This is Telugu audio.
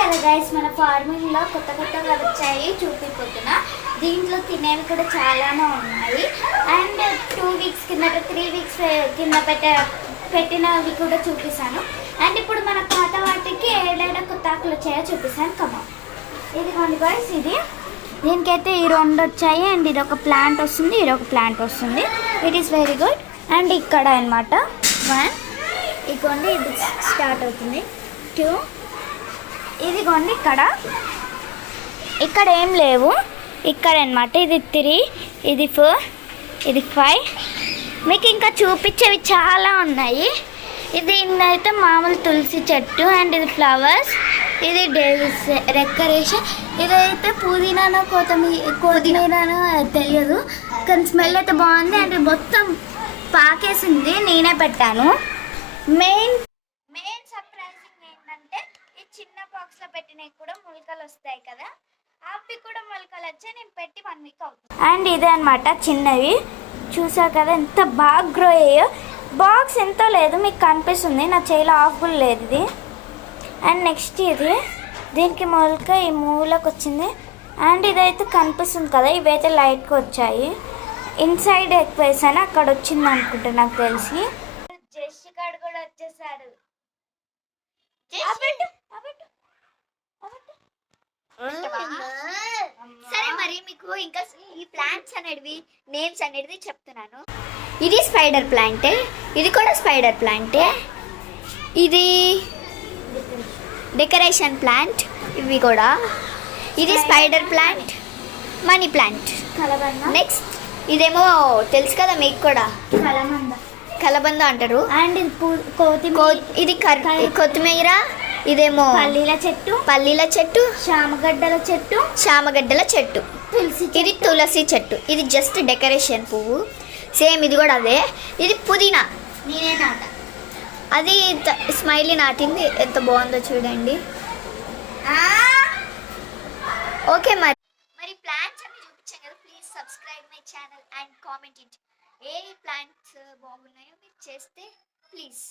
కదా గైస్, మన ఫార్మింగ్లో కొత్త కొత్తగా వచ్చాయి చూపిపోతున్నా. దీంట్లో తినేవి కూడా చాలానే ఉన్నాయి. అండ్ 2 వీక్స్ కింద 3 వీక్స్ కింద పెట్టినవి కూడా చూపిస్తాను. అండ్ ఇప్పుడు మన పాత వాటికి ఏడైనా కొత్త ఆకులు వచ్చాయో చూపిస్తాను. కమా ఇదిగోండి గైస్, దీనికైతే ఈ 2 వచ్చాయి. అండ్ ఇది ఒక ప్లాంట్ వస్తుంది, ఇది ఒక ప్లాంట్ వస్తుంది. It is very good. And ఇక్కడ అనమాట 1 ఇదిగోండి, ఇది స్టార్ట్ అవుతుంది. 2 ఇదిగోండి, ఇక్కడ ఏం లేవు. ఇక్కడ అనమాట ఇది 3, ఇది 4, ఇది 5. మీకు ఇంకా చూపించేవి చాలా ఉన్నాయి. ఇది అయితే మామూలు తులసి చెట్టు. అండ్ ఇది ఫ్లవర్స్, ఇది డెకరేషన్. ఇదైతే పుదీనానో కొత్తిమీరనో తెలియదు, కానీ స్మెల్ అయితే బాగుంది. అండ్ మొత్తం పాకేసింది, నేనే పెట్టాను. మెయిన్ సర్ప్రైజింగ్ ఏంటంటే ఈ చిన్న బాక్స్లో పెట్టినవి కూడా మొలకలు వస్తాయి కదా, అవి కూడా మొలకలు వచ్చాయి. నేను పెట్టి 1 వీక్ అవుతుంది. అండ్ ఇదే అనమాట చిన్నవి, చూసారు కదా ఎంత బాగా గ్రో అయ్యాయో. బాక్స్ ఎంతో లేదు, మీకు కనిపిస్తుంది, నా చేయిలో ఆఫ్ కూడా లేదు ఇది. అండ్ నెక్స్ట్ దీనికి మొలక ఈ మూలకు వచ్చింది. అండ్ ఇదైతే కనిపిస్తుంది కదా, ఇవైతే లైట్గా వచ్చాయి. ఇన్సైడ్ ఎక్కువ వేసాను, అక్కడ వచ్చింది అనుకుంటా నాకు తెలిసి. జెస్సికాడు కూడా వచ్చేసాడు. సరే, మరి మీకు ఇంకా ఈ ప్లాంట్స్ అనేవి నేమ్స్ అనేది చెప్తున్నాను. ఇది స్పైడర్ ప్లాంటే, ఇది కూడా స్పైడర్ ప్లాంటే, ఇది డెకరేషన్ ప్లాంట్, ఇవి కూడా. ఇది spider plant, money plant. Next ఇదేమో తెలుసు కదా మీకు కూడా, కలబంద అంటారు. అండ్ ఇది కొత్తిమీర, ఇదేమో పల్లీల చెట్టు, శామగడ్డల చెట్టు. ఇది తులసి చెట్టు. ఇది జస్ట్ డెకరేషన్ పువ్వు. సేమ్ ఇది కూడా అదే. ఇది పుదీనా, నేనే నాట. అది స్మైలీ నాటింది, ఎంత బాగుందో చూడండి. ఓకే, మరి ప్లాంట్స్ అన్ని చూపించాం కదా. Please subscribe my channel and comment it. A plants బాగున్నాయో మీరు చేస్తే ప్లీజ్.